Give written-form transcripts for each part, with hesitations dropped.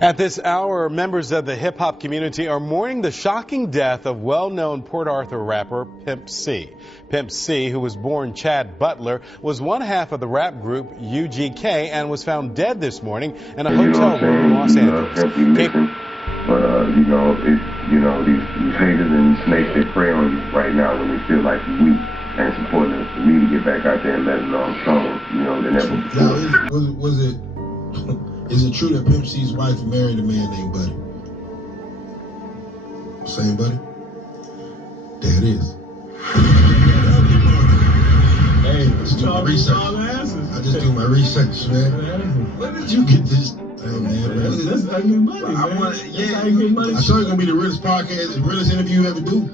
At this hour, members of the hip-hop community are mourning the shocking death of well-known Port Arthur rapper Pimp C. Pimp C, who was born Chad Butler, was one half of the rap group UGK and was found dead this morning in a hotel room in Los Angeles. But, these haters and these snakes, they prey on you right now when they feel like you're weak. And it's important for me to get back out there and let them know I'm strong, than ever before. Is it true that Pimp C's wife married a man named Buddy? Same Buddy? There it is. Hey, I just do my research. I just do my research, man. Where did you get this? Hey, man. That's how you get money, man. I saw it's going to be the realest podcast, the realest interview you ever do.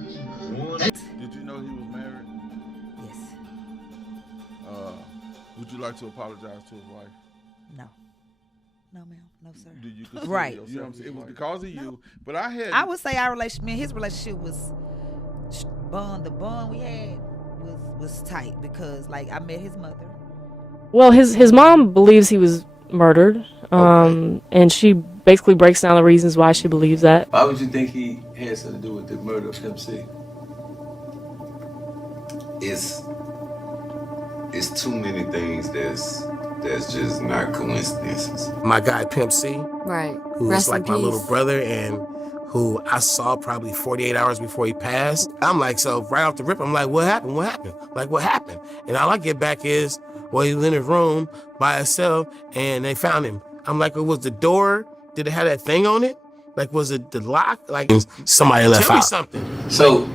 Did you know he was married? Yes. Would you like to apologize to his wife? No. No, ma'am. No, sir. Did you consider Right. yourself? You know what I'm saying? It was because of you. But I would say our relationship, his relationship was the bond we had was tight because, like, I met his mother. Well, his mom believes he was murdered, and she basically breaks down the reasons why she believes that. Why would you think he had something to do with the murder of Pimp C? It's too many things that's just not coincidences. My guy Pimp C, right, who is like my little brother and who I saw probably 48 hours before he passed. I'm like, so right off the rip, I'm like, what happened? What happened? Like, what happened? And all I get back is, well, he was in his room by himself and they found him. I'm like, was the door, did it have that thing on it? Like, was it the lock? Like, somebody left out. Tell me something. So,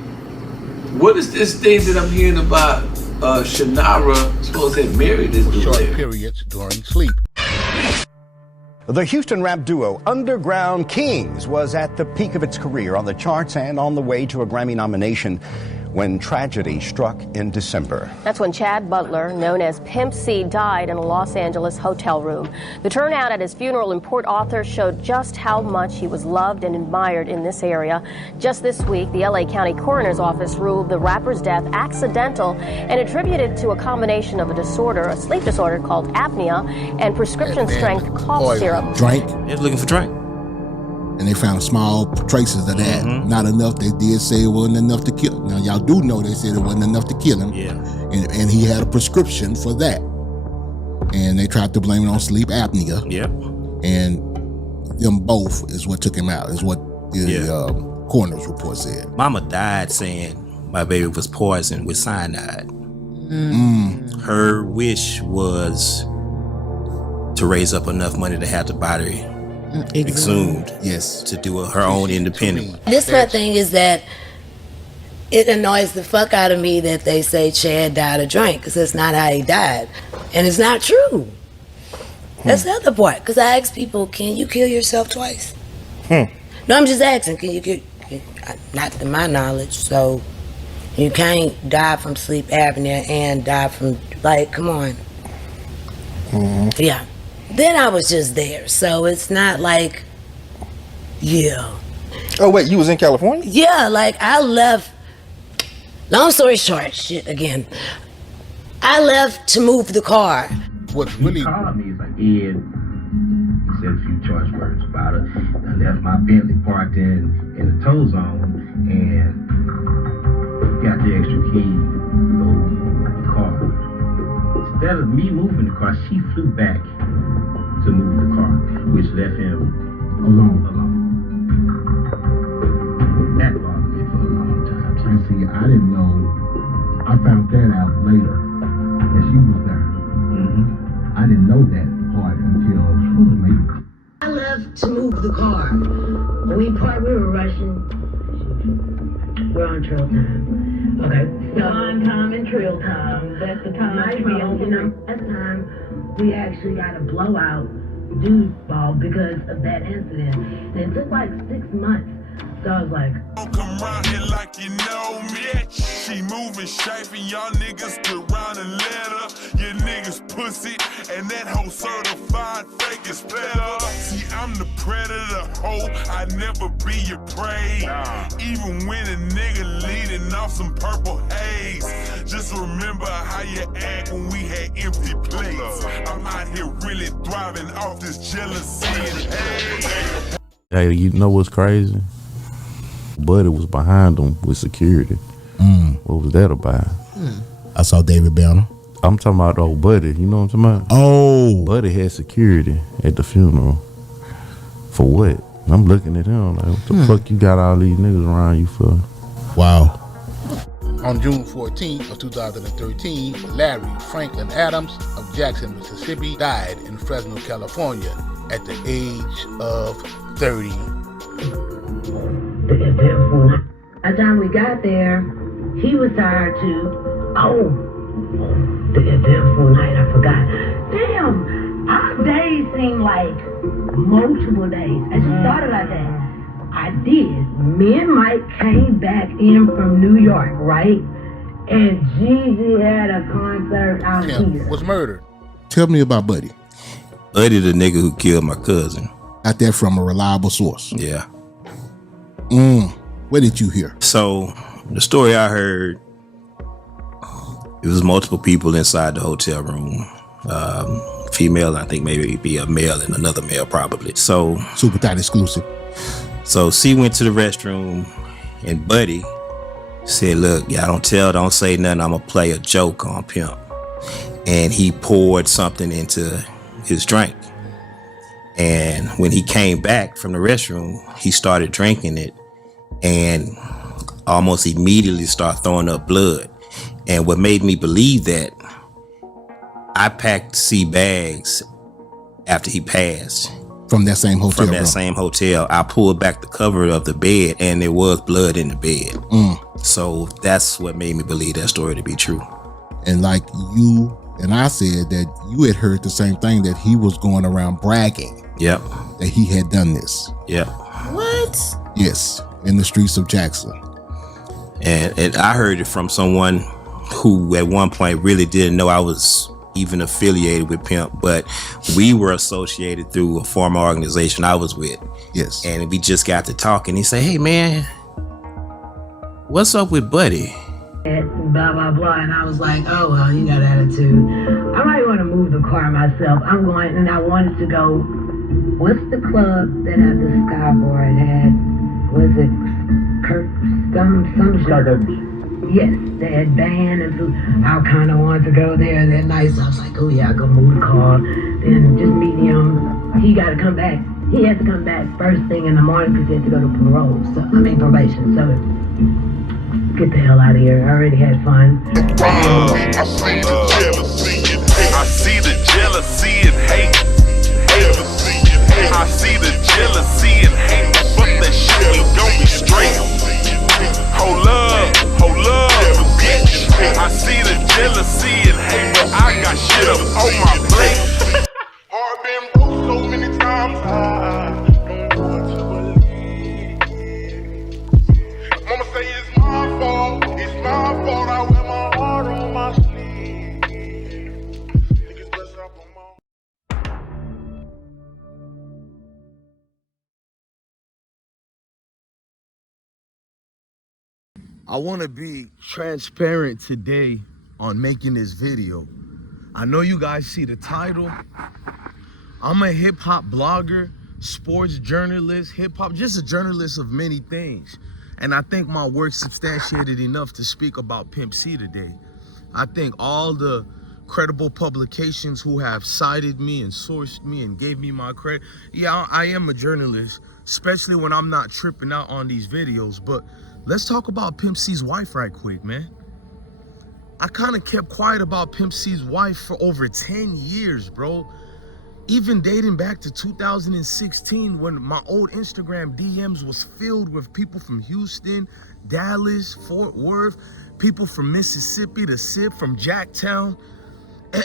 what is this thing that I'm hearing about Chinara supposed to have married this dude? Short periods during sleep. The Houston rap duo Underground Kings was at the peak of its career on the charts and on the way to a Grammy nomination when tragedy struck in December. That's when Chad Butler, known as Pimp C, died in a Los Angeles hotel room. The turnout at his funeral in Port Arthur showed just how much he was loved and admired in this area. Just this week, the LA County Coroner's Office ruled the rapper's death accidental and attributed to a combination of a sleep disorder called apnea, and prescription-strength cough syrup. Drank. He was looking for drink. And they found small traces of that. Not enough. They did say it wasn't enough to kill. Now, y'all do know they said it wasn't enough to kill him. Yeah. And he had a prescription for that. And they tried to blame it on sleep apnea. Yeah. And them both is what took him out, is what the coroner's report said. Mama died saying my baby was poisoned with cyanide. Her wish was to raise up enough money to have the body exhumed, to do her own independent. This my thing is that it annoys the fuck out of me that they say Chad died of drink, because that's not how he died, and it's not true. That's the other part, because I ask people, can you kill yourself twice? No, I'm just asking, can you kill? Not to my knowledge, so you can't die from sleep apnea and die from, like, come on. Yeah. Then I was just there, so it's not like, Oh, wait, you was in California? Yeah, like, I left, long story short, I left to move the car. What's really... He called me, he's like, Ed, said a few choice words about it. I left my Bentley parked in the tow zone and got the extra key to go move the car. Instead of me moving the car, she flew back to move the car, which left him alone. That bothered me for a long time. And see, I didn't know. I found that out later, that she was there. I didn't know that part until maybe. I left to move the car. We were rushing. We're on Trill time. Okay. So on time and Trill time. That's the time. At the time, we actually got a blowout dude ball because of that incident. And it took like 6 months. So I was like, don't come around here like you know me. She moving shaping, y'all niggas stood around and let her. Your niggas pussy, and that hoe certified fake is better. See, I'm the predator, hoe. I never be your prey. Even when a nigga leading off some purple haze. Just remember how you act when we had empty plates. I'm out here really thriving off this jealousy and hate. Hey, you know what's crazy? Buddy was behind him with security. What was that about? I saw David Banner. I'm talking about old Buddy. You know what I'm talking about? Oh. Buddy had security at the funeral. For what? I'm looking at him like, what the fuck you got all these niggas around you for? Wow. On June 14th of 2013, Larry Franklin Adams of Jackson, Mississippi, died in Fresno, California at the age of 30. By the time we got there, he was tired too. Oh, the eventful night, I forgot. Damn, our days seem like multiple days. It just started like that. I did. Me and Mike came back in from New York, right? And Jeezy had a concert out here. Was murdered. Tell me about Buddy. Buddy the nigga who killed my cousin. Got that from a reliable source. Yeah. What did you hear? So, the story I heard, it was multiple people inside the hotel room. Female, I think maybe be a male and another male probably. So super tight exclusive. So C went to the restroom and Buddy said, look, y'all don't say nothing. I'm gonna play a joke on Pimp. And he poured something into his drink. And when he came back from the restroom, he started drinking it and almost immediately started throwing up blood. And what made me believe that, I packed C bags after he passed. From that same hotel? From that same hotel. I pulled back the cover of the bed and there was blood in the bed. So that's what made me believe that story to be true. And like you and I said that you had heard the same thing, that he was going around bragging. Yep. That he had done this. Yep. What? Yes, in the streets of Jackson. And I heard it from someone who at one point really didn't know I was even affiliated with Pimp, but we were associated through a former organization I was with. Yes. And we just got to talking. He said, hey man, what's up with Buddy? Blah, blah, blah. And I was like, oh, well, you got attitude. I might want to move the car myself. I'm going, and I wanted to go, what's the club that had the skyboard had? Was it Kirk? Some shit. Yes, they had band and food. I kind of wanted to go there that night. So I was like, oh yeah, I'll go move the car. Then just meet him. He got to come back. He had to come back first thing in the morning because he had to go to probation. So get the hell out of here. I already had fun. I see the jealousy and hate. I see the jealousy and hate. I see the jealousy and hate. Fuck that shit, we gon' be straight. Hold up, bitch. I see the jealousy and hate, but I got shit up on my plate. I've been broke so many times, I don't know what to believe. Mama say it's my fault, I wear my heart on my sleeve. Niggas bless up on my... I want to be transparent today on making this video. I know you guys see the title. I'm a hip-hop blogger, sports journalist, hip-hop, just a journalist of many things. And I think my work's substantiated enough to speak about Pimp C today. I think all the credible publications who have cited me and sourced me and gave me my credit. Yeah, I am a journalist, especially when I'm not tripping out on these videos. But let's talk about Pimp C's wife right quick, man. I kind of kept quiet about Pimp C's wife for over 10 years, bro. Even dating back to 2016 when my old Instagram DMs was filled with people from Houston, Dallas, Fort Worth, people from Mississippi, the SIP, from Jacktown.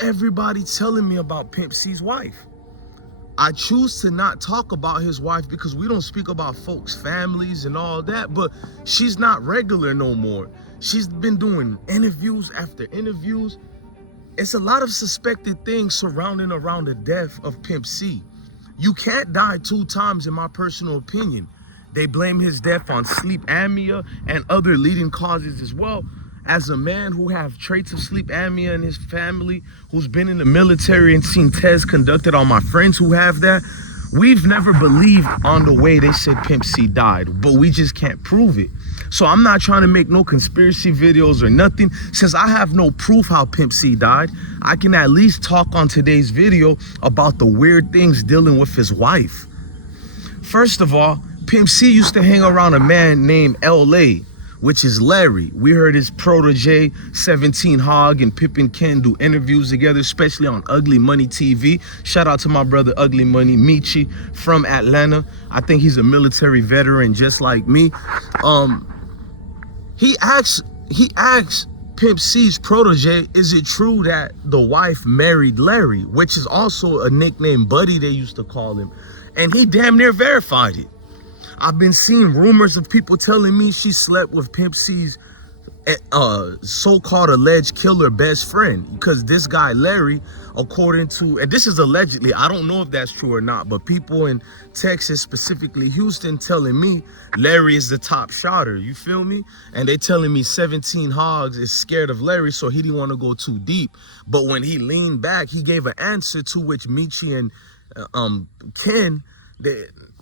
Everybody telling me about Pimp C's wife. I choose to not talk about his wife because we don't speak about folks' families and all that, but she's not regular no more. She's been doing interviews after interviews. It's a lot of suspected things surrounding around the death of Pimp C. You can't die 2 times in my personal opinion. They blame his death on sleep apnea and other leading causes as well. As a man who have traits of sleep apnea in his family, who's been in the military and seen tests conducted on my friends who have that, We've never believed on the way they said Pimp C died, but we just can't prove it. So I'm not trying to make no conspiracy videos or nothing. Since I have no proof how Pimp C died, I can at least talk on today's video about the weird things dealing with his wife. First of all, Pimp C used to hang around a man named LLED, which is Larry. We heard his protege, 17 Hog, and Pippin Ken do interviews together, especially on Ugly Money TV. Shout out to my brother Ugly Money, Michi, from Atlanta. I think he's a military veteran just like me. He asks Pimp C's protege, is it true that the wife married Larry, which is also a nickname Buddy they used to call him, and he damn near verified it. I've been seeing rumors of people telling me she slept with Pimp C's so-called alleged killer best friend, because this guy Larry, according to, and this is allegedly, I don't know if that's true or not, but people in Texas, specifically Houston, telling me Larry is the top shotter, you feel me? And they telling me 17 Hogs is scared of Larry, so he didn't want to go too deep. But when he leaned back, he gave an answer to which Michi and Ken,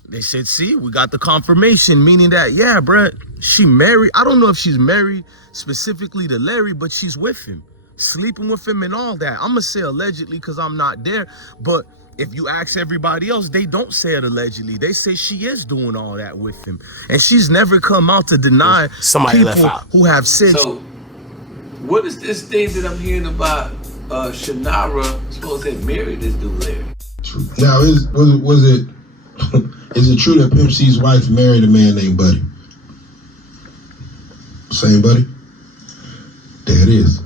they said, see, we got the confirmation, meaning that, yeah, bruh, she married. I don't know if she's married specifically to Larry, but she's with him, sleeping with him and all that. I'm going to say allegedly because I'm not there. But if you ask everybody else, they don't say it allegedly. They say she is doing all that with him. And she's never come out to deny people who have said. So, what is this thing that I'm hearing about Chinara supposed to have married this dude Larry? Now, was it is it true that Pimp C's wife married a man named Buddy? Same Buddy? There it is.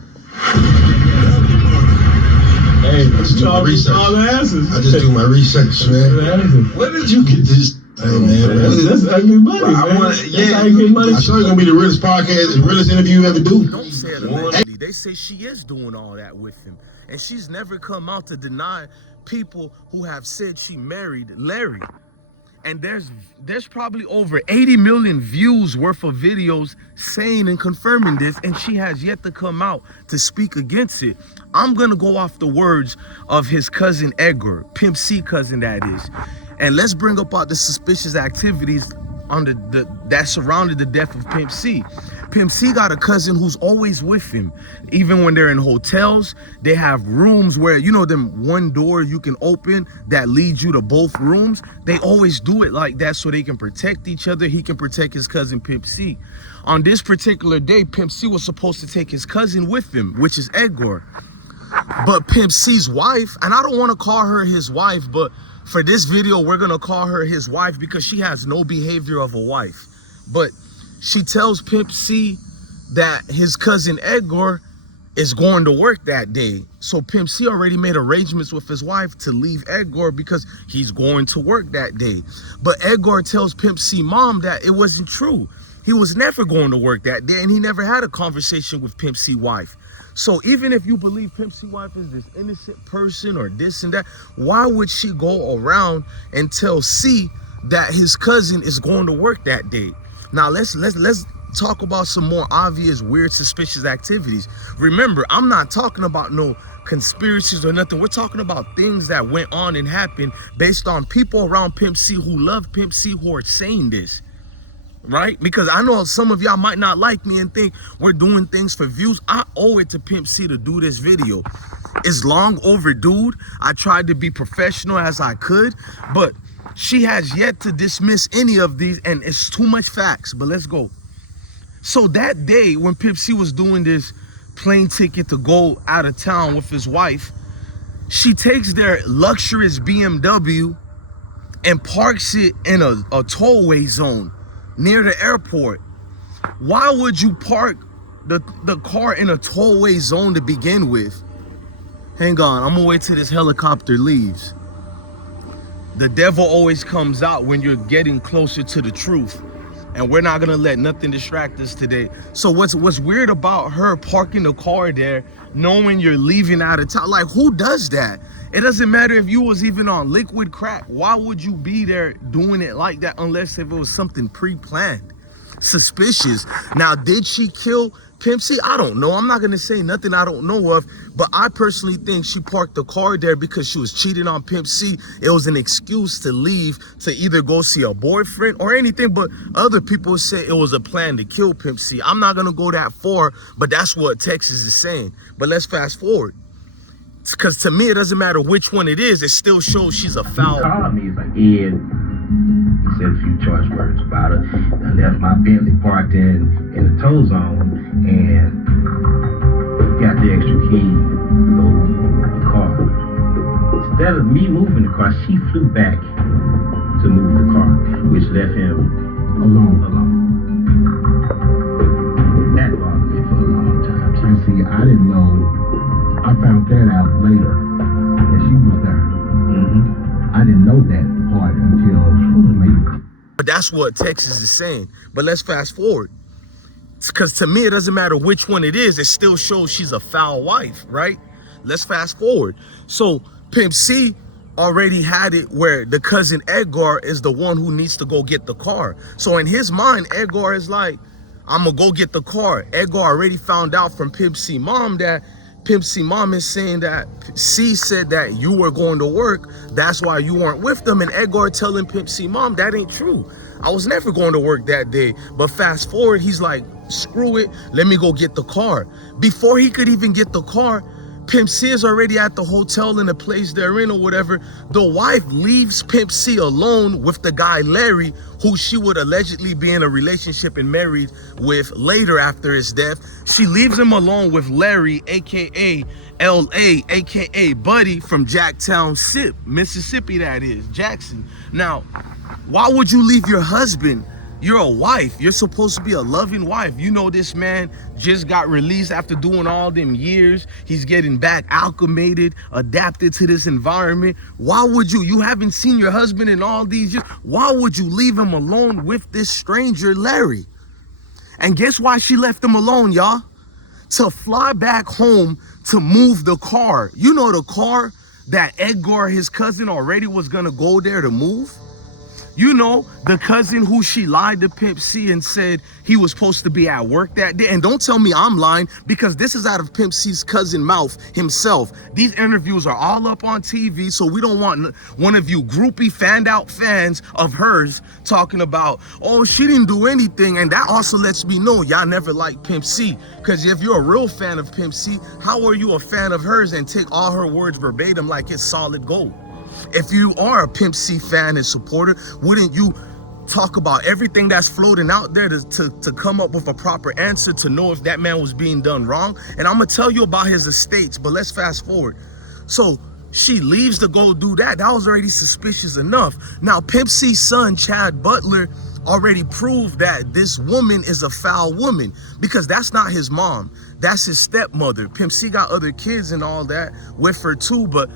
Hey, I just do my research. I just do my research, man. Where did you get this? Hey, man. That's ugly money, man. I saw it's gonna be the realest podcast, the realest interview you ever do. Don't say it allegedly. They say she is doing all that with him. And she's never come out to deny people who have said she married Larry. And there's probably over 80 million views worth of videos saying and confirming this, and she has yet to come out to speak against it. I'm gonna go off the words of his cousin EDGAR, Pimp C cousin that is. And let's bring up all the suspicious activities that surrounded the death of Pimp C. Pimp C got a cousin who's always with him. Even when they're in hotels, they have rooms where, you know, them one door you can open that leads you to both rooms. They always do it like that so they can protect each other. He can protect his cousin Pimp C. On this particular day, Pimp C was supposed to take his cousin with him, which is EDGAR. But Pimp C's wife, and I don't want to call her his wife, but for this video, we're going to call her his wife because she has no behavior of a wife. But she tells Pimp C that his cousin EDGAR is going to work that day. So Pimp C already made arrangements with his wife to leave EDGAR because he's going to work that day. But EDGAR tells Pimp C mom that it wasn't true. He was never going to work that day, and he never had a conversation with Pimp C wife. So even if you believe Pimp C wife is this innocent person or this and that, why would she go around and tell C that his cousin is going to work that day? Now let's talk about some more obvious, weird, suspicious activities. Remember, I'm not talking about no conspiracies or nothing. We're talking about things that went on and happened based on people around Pimp C who love Pimp C who are saying this. Right? Because I know some of y'all might not like me and think we're doing things for views. I owe it to Pimp C to do this video. It's long overdue. I tried to be professional as I could, but she has yet to dismiss any of these, and it's too much facts. But let's go. So that day when Pimp C was doing this plane ticket to go out of town with his wife, she takes their luxurious BMW and parks it in a tollway zone near the airport. Why would you park the car in a tollway zone to begin with? Hang on, I'm gonna wait till this helicopter leaves. The devil always comes out when you're getting closer to the truth, and we're not gonna let nothing distract us today. So what's weird about her parking the car there, knowing you're leaving out of town? Like, who does that? It doesn't matter if you was even on liquid crack. Why would you be there doing it like that unless if it was something pre-planned? Suspicious. Now, did she kill Pimp C, I don't know. I'm not going to say nothing I don't know of, but I personally think she parked the car there because she was cheating on Pimp C. It was an excuse to leave to either go see a boyfriend or anything, but other people say it was a plan to kill Pimp C. I'm not going to go that far, but that's what Texas is saying. But let's fast forward. Because to me, it doesn't matter which one it is. It still shows she's a foul. He called me. He's like, Ed. He said a few choice words about her. I left my Bentley parked in the tow zone and got the extra key to go move the car. Instead of me moving the car, she flew back to move the car, which left him alone. That bothered me for a long time. And see, I didn't know. I found that out later that she was there. I didn't know that part until maybe. But that's what Texas is saying. But let's fast forward. Because to me, it doesn't matter which one it is. It still shows she's a foul wife, right? Let's fast forward. So Pimp C already had it where the cousin Edgar is the one who needs to go get the car. So in his mind, Edgar is like, I'm going to go get the car. Edgar already found out from Pimp C mom that Pimp C mom is saying that C said that you were going to work. That's why you weren't with them. And Edgar telling Pimp C mom, that ain't true. I was never going to work that day. But fast forward, he's like, screw it. Let me go get the car. Before he could even get the car, Pimp C is already at the hotel in the place they're in or whatever. The wife leaves Pimp C alone with the guy Larry, who she would allegedly be in a relationship and married with later after his death. She leaves him alone with Larry, aka LA, aka Buddy from Jacktown, Mississippi, that is, Jackson. Now, why would you leave your husband? You're a wife. You're supposed to be a loving wife. You know this man just got released after doing all them years. He's getting back acclimated, adapted to this environment. Why would you haven't seen your husband in all these years. Why would you leave him alone with this stranger, Larry? And guess why she left him alone, y'all? To fly back home to move the car. You know the car that Edgar, his cousin, already was gonna go there to move? You know, the cousin who she lied to Pimp C and said he was supposed to be at work that day. And don't tell me I'm lying, because this is out of Pimp C's cousin mouth himself. These interviews are all up on TV, so we don't want one of you groupie fanned out fans of hers talking about, oh, she didn't do anything. And that also lets me know y'all never liked Pimp C. Because if you're a real fan of Pimp C, how are you a fan of hers and take all her words verbatim like it's solid gold? If you are a Pimp C fan and supporter, wouldn't you talk about everything that's floating out there to come up with a proper answer to know if that man was being done wrong? And I'm gonna tell you about his estates, but let's fast forward. So she leaves to go do that. That was already suspicious enough. Now Pimp C's son, Chad Butler, already proved that this woman is a foul woman, because that's not his mom. That's his stepmother. Pimp C got other kids and all that with her too, but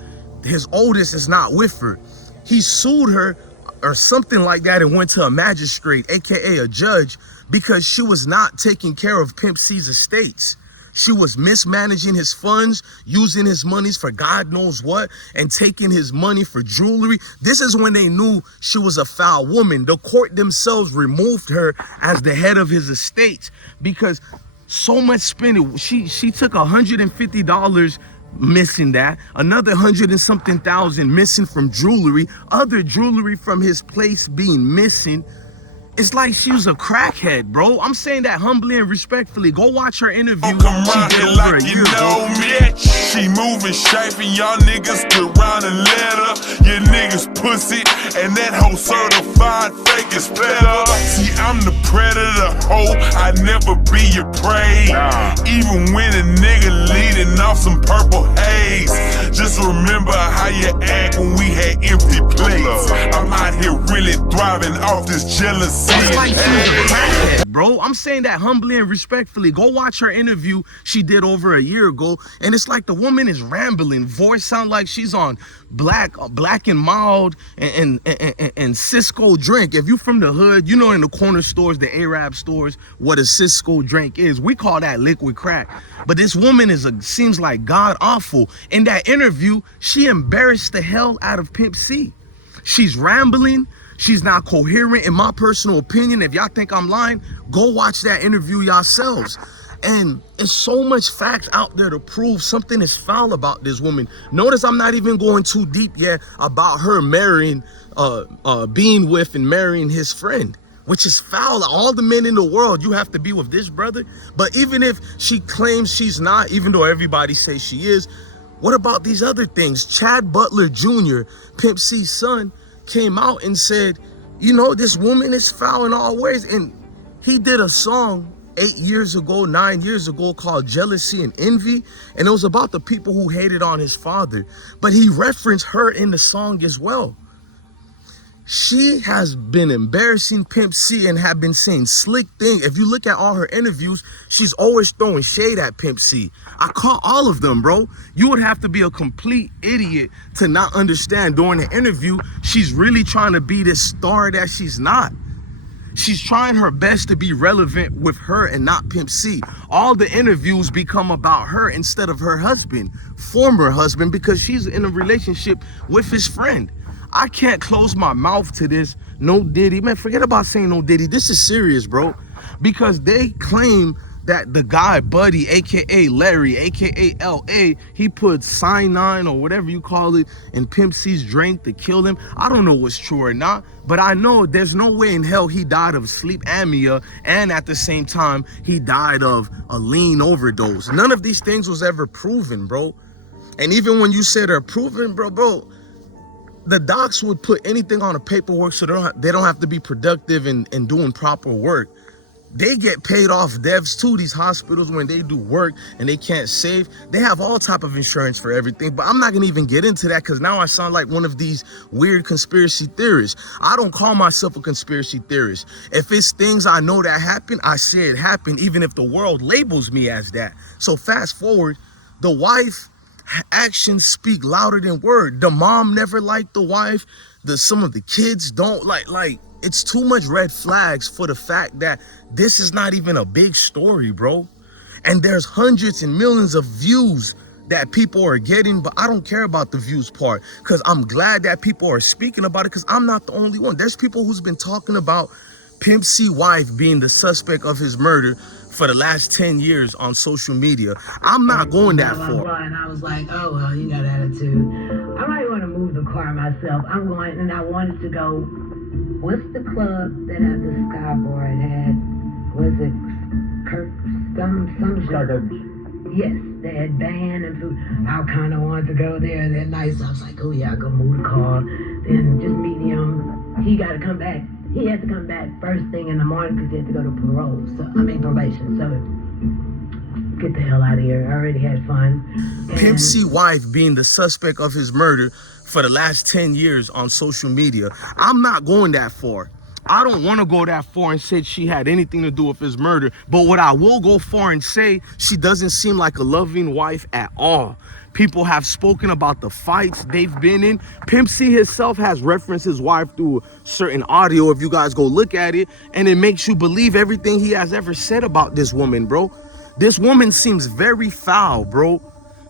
his oldest is not with her. He sued her or something like that and went to a magistrate, aka a judge, because she was not taking care of Pimp C's estates. She was mismanaging his funds, using his monies for God knows what, and taking his money for jewelry. This is when they knew she was a foul woman. The court themselves removed her as the head of his estates because so much spending. She took $150 missing, that another 100 and something thousand missing from jewelry, other jewelry from his place being missing. It's like she was a crackhead, bro. I'm saying that humbly and respectfully. Go watch her interview. She did over a year ago. She moving shaping, y'all niggas could round and let her. Your niggas pussy, and that hoe certified fake is better. See, I'm the predator, hoe. I never be your prey. Even when a nigga leading off some purple haze. Just remember how you act when we had empty plates. I'm out here really thriving off this jealousy. It's like she was a crackhead, bro. I'm saying that humbly and respectfully. Go watch her interview she did over a year ago, and it's like the woman is rambling. Voice sound like she's on black and mild and Cisco drink. If you from the hood, you know in the corner stores, the Arab stores, what a Cisco drink is. We call that liquid crack. But this woman seems like god awful. In that interview, she embarrassed the hell out of Pimp C. She's rambling. She's not coherent. In my personal opinion, if y'all think I'm lying, go watch that interview yourselves. And it's so much facts out there to prove something is foul about this woman. Notice I'm not even going too deep yet about her marrying, being with and marrying his friend, which is foul. All the men in the world, you have to be with this brother. But even if she claims she's not, even though everybody says she is, what about these other things? Chad Butler Jr., Pimp C's son, came out and said, you know, this woman is foul in all ways. And he did a song 8 years ago, 9 years ago, called Jealousy and Envy. And it was about the people who hated on his father. But he referenced her in the song as well. She has been embarrassing Pimp C and have been saying slick things. If you look at all her interviews, she's always throwing shade at Pimp C. I caught all of them, bro. You would have to be a complete idiot to not understand during the interview, she's really trying to be this star that she's not. She's trying her best to be relevant with her and not Pimp C. All the interviews become about her instead of her husband, former husband, because she's in a relationship with his friend. I can't close my mouth to this. No Diddy. Man, forget about saying no Diddy. This is serious, bro. Because they claim that the guy, Buddy, a.k.a. Larry, a.k.a. L.A., he put cyanide or whatever you call it in Pimp C's drink to kill him. I don't know what's true or not, but I know there's no way in hell he died of sleep apnea and at the same time he died of a lean overdose. None of these things was ever proven, bro. And even when you said they're proven, bro, the docs would put anything on a paperwork so they don't have to be productive and doing proper work. They get paid off devs too, these hospitals, when they do work and they can't save. They have all type of insurance for everything, but I'm not gonna even get into that because now I sound like one of these weird conspiracy theorists. I don't call myself a conspiracy theorist. If it's things I know that happen, I say it happened, even if the world labels me as that. So fast forward, the wife, actions speak louder than word. The mom never liked the wife. Some of the kids don't like it's too much red flags for the fact that this is not even a big story, bro. And there's hundreds and millions of views that people are getting, but I don't care about the views part because I'm glad that people are speaking about it because I'm not the only one. There's people who's been talking about Pimp C wife being the suspect of his murder for the last 10 years on social media. I'm not going that far. And I was like, oh, well, you got attitude. I might want to move the car myself. I'm going, and I wanted to go, what's the club that had the skyboard had? Was it some show? Yes, they had band and food. I kind of wanted to go there that night. So I was like, oh yeah, I'll go move the car. Then just meet him. He got to come back. He had to come back first thing in the morning because he had to go to probation. So get the hell out of here. I already had fun. Pimp C wife being the suspect of his murder for the last 10 years on social media. I'm not going that far. I don't want to go that far and say she had anything to do with his murder. But what I will go far and say, she doesn't seem like a loving wife at all. People have spoken about the fights they've been in. Pimp C himself has referenced his wife through certain audio, if you guys go look at it, and it makes you believe everything he has ever said about this woman, bro. This woman seems very foul, bro.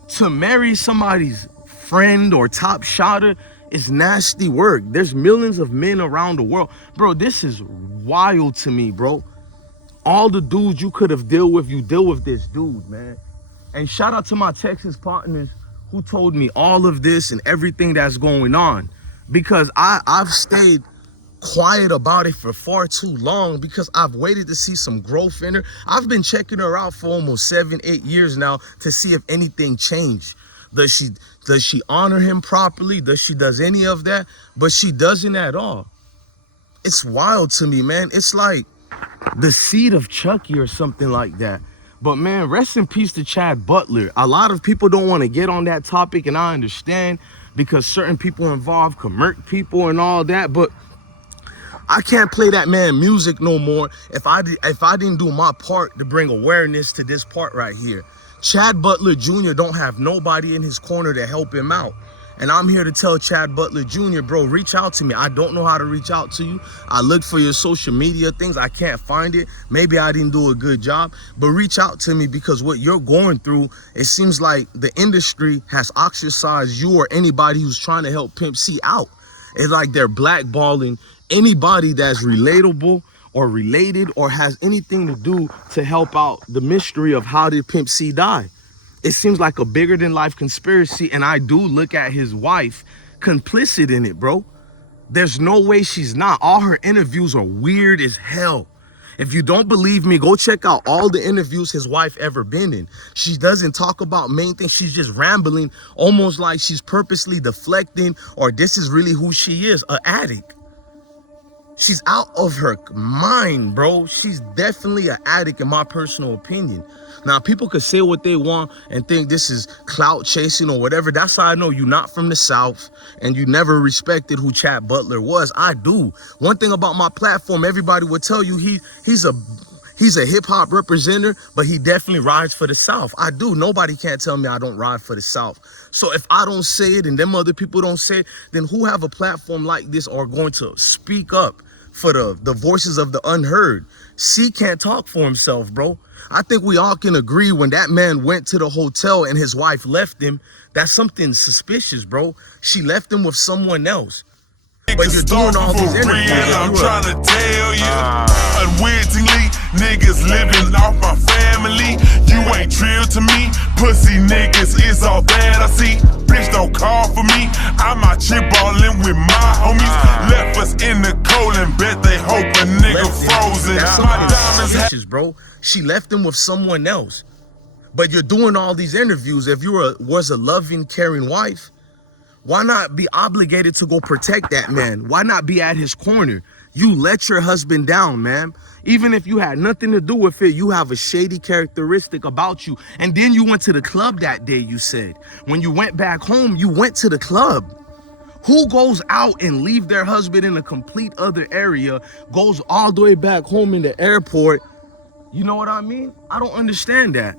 To marry somebody's friend or top shotter is nasty work. There's millions of men around the world. Bro, this is wild to me, bro. All the dudes you could have dealt with, you deal with this dude, man. And shout out to my Texas partners who told me all of this and everything that's going on. Because I've stayed quiet about it for far too long because I've waited to see some growth in her. I've been checking her out for almost 7-8 years now to see if anything changed. Does she honor him properly? Does she does any of that? But she doesn't at all. It's wild to me, man. It's like the seed of Chucky or something like that. But man, rest in peace to Chad Butler. A lot of people don't want to get on that topic, and I understand because certain people involved can murk people and all that, but I can't play that man music no more if I didn't do my part to bring awareness to this part right here. Chad Butler Jr. don't have nobody in his corner to help him out. And I'm here to tell Chad Butler Jr., bro, reach out to me. I don't know how to reach out to you. I looked for your social media things. I can't find it. Maybe I didn't do a good job, but reach out to me because what you're going through, it seems like the industry has ostracized you or anybody who's trying to help Pimp C out. It's like they're blackballing anybody that's relatable or related or has anything to do to help out the mystery of how did Pimp C die. It seems like a bigger than life conspiracy, and I do look at his wife complicit in it, bro. There's no way she's not. All her interviews are weird as hell. If you don't believe me, go check out all the interviews his wife ever been in. She doesn't talk about main things. She's just rambling, almost like she's purposely deflecting, or this is really who she is, an addict. She's out of her mind, bro. She's definitely an addict in my personal opinion. Now, people could say what they want and think this is clout chasing or whatever. That's how I know you're not from the South and you never respected who Chad Butler was. I do. One thing about my platform, everybody would tell you he's a hip-hop representative, but he definitely rides for the South. I do. Nobody can't tell me I don't ride for the South. So if I don't say it and them other people don't say it, then who have a platform like this are going to speak up for the voices of the unheard? C can't talk for himself, bro. I think we all can agree when that man went to the hotel and his wife left him, that's something suspicious, bro. She left him with someone else. But you're doing all these interviews. I'm trying to tell you, unwittingly, niggas living off my family. You ain't Trill to me. Pussy niggas is all that I see. Bitch, don't call for me. I'm out here ballin' with my homies. Left us in the cold and bet they hope a nigga frozen. My diamonds suspicious, bro. She left him with someone else. But you're doing all these interviews. If you was a loving, caring wife, why not be obligated to go protect that man? Why not be at his corner? You let your husband down, man. Even if you had nothing to do with it, you have a shady characteristic about you. And then you went to the club that day, you said. When you went back home, you went to the club. Who goes out and leave their husband in a complete other area, goes all the way back home in the airport? You know what I mean? I don't understand that.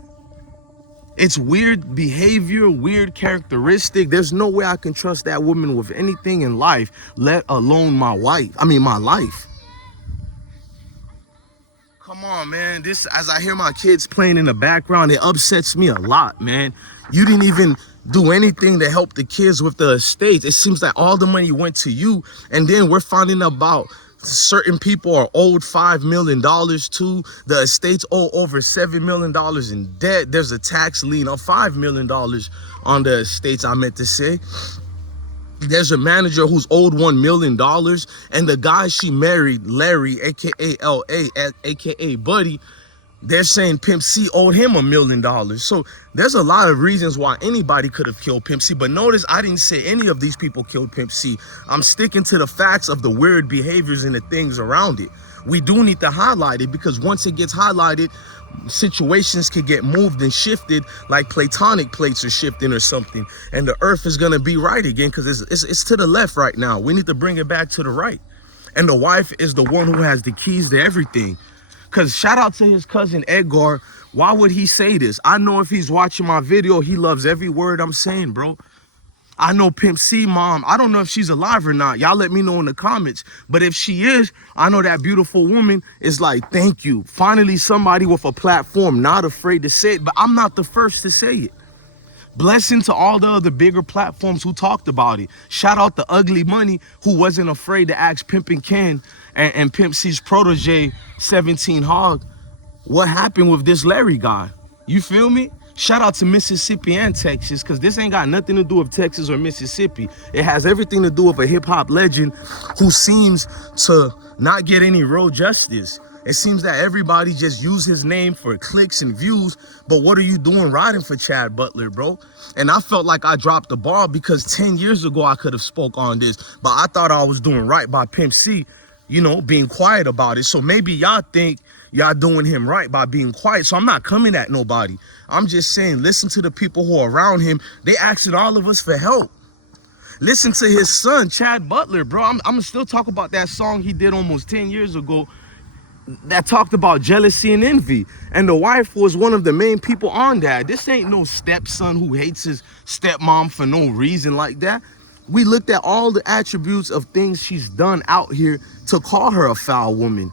It's weird behavior, weird characteristic. There's no way I can trust that woman with anything in life, let alone my wife. I mean, my life. Come on, man. This, as I hear my kids playing in the background, it upsets me a lot, man. You didn't even do anything to help the kids with the estates. It seems like all the money went to you, and then we're finding about certain people are owed $5 million too. The estates owe over $7 million in debt. There's a tax lien of $5 million on the estates, I meant to say. There's a manager who's owed $1 million, and the guy she married, Larry, aka LA, aka Buddy, they're saying Pimp C owed him $1 million. So there's a lot of reasons why anybody could have killed Pimp C. But notice I didn't say any of these people killed Pimp C. I'm sticking to the facts of the weird behaviors and the things around it. We do need to highlight it, because once it gets highlighted, situations could get moved and shifted like Platonic plates are shifting or something. And the earth is going to be right again, because it's to the left right now. We need to bring it back to the right. And the wife is the one who has the keys to everything. Because shout out to his cousin EDGAR. Why would he say this? I know if he's watching my video, he loves every word I'm saying, bro. I know Pimp C mom. I don't know if she's alive or not. Y'all let me know in the comments. But if she is, I know that beautiful woman is like, thank you. Finally, somebody with a platform, not afraid to say it. But I'm not the first to say it. Blessing to all the other bigger platforms who talked about it. Shout out to Ugly Money, who wasn't afraid to ask Pimpin' Ken and Pimp C's protege, 17 Hog, what happened with this Larry guy. You feel me? Shout out to Mississippi and Texas, because this ain't got nothing to do with Texas or Mississippi. It has everything to do with a hip-hop legend who seems to not get any real justice. It seems that everybody just use his name for clicks and views, but what are you doing riding for Chad Butler, bro? And I felt like I dropped the ball, because 10 years ago I could have spoke on this, but I thought I was doing right by Pimp C, you know, being quiet about it. So maybe y'all think y'all doing him right by being quiet. So I'm not coming at nobody. I'm just saying, listen to the people who are around him. They asking all of us for help. Listen to his son, Chad Butler, bro. I'm gonna still talk about that song he did almost 10 years ago that talked about jealousy and envy. And the wife was one of the main people on that. This ain't no stepson who hates his stepmom for no reason like that. We looked at all the attributes of things she's done out here to call her a foul woman.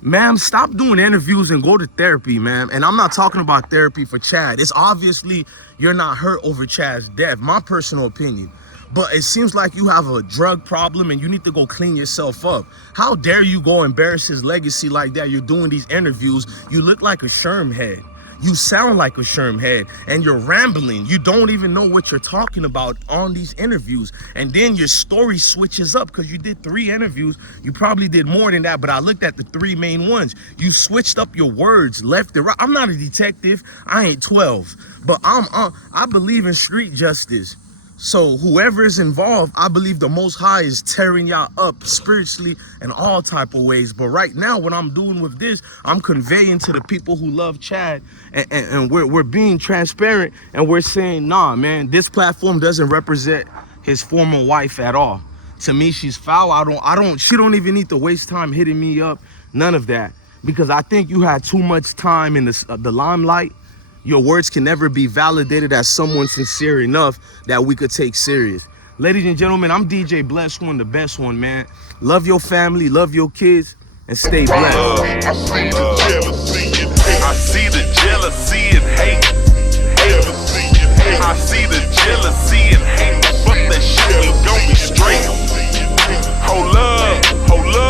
Ma'am, stop doing interviews and go to therapy, ma'am. And I'm not talking about therapy for Chad. It's obviously you're not hurt over Chad's death, my personal opinion. but it seems like you have a drug problem and you need to go clean yourself up. How dare you go embarrass his legacy like that? You're doing these interviews. You look like a Sherm head. You sound like a Sherm head, and you're rambling. You don't even know what you're talking about on these interviews. And then your story switches up because you did 3 interviews. You probably did more than that, but I looked at the 3 main ones. You switched up your words left and right. I'm not a detective. I ain't 12, but I believe in street justice. So whoever is involved, I believe the Most High is tearing y'all up spiritually in all type of ways. But right now, what I'm doing with this, I'm conveying to the people who love Chad, and we're being transparent, and we're saying, nah, man, this platform doesn't represent his former wife at all. To me, she's foul. She don't even need to waste time hitting me up. None of that, because I think you had too much time in the limelight. Your words can never be validated as someone sincere enough that we could take serious. Ladies and gentlemen, I'm DJ Blessed One, the best one, man. Love your family, love your kids, and stay blessed. I see the jealousy and hate. I see the jealousy and hate. I see the jealousy and hate. Fuck that shit, we gon' be straight. Hold up, hold up.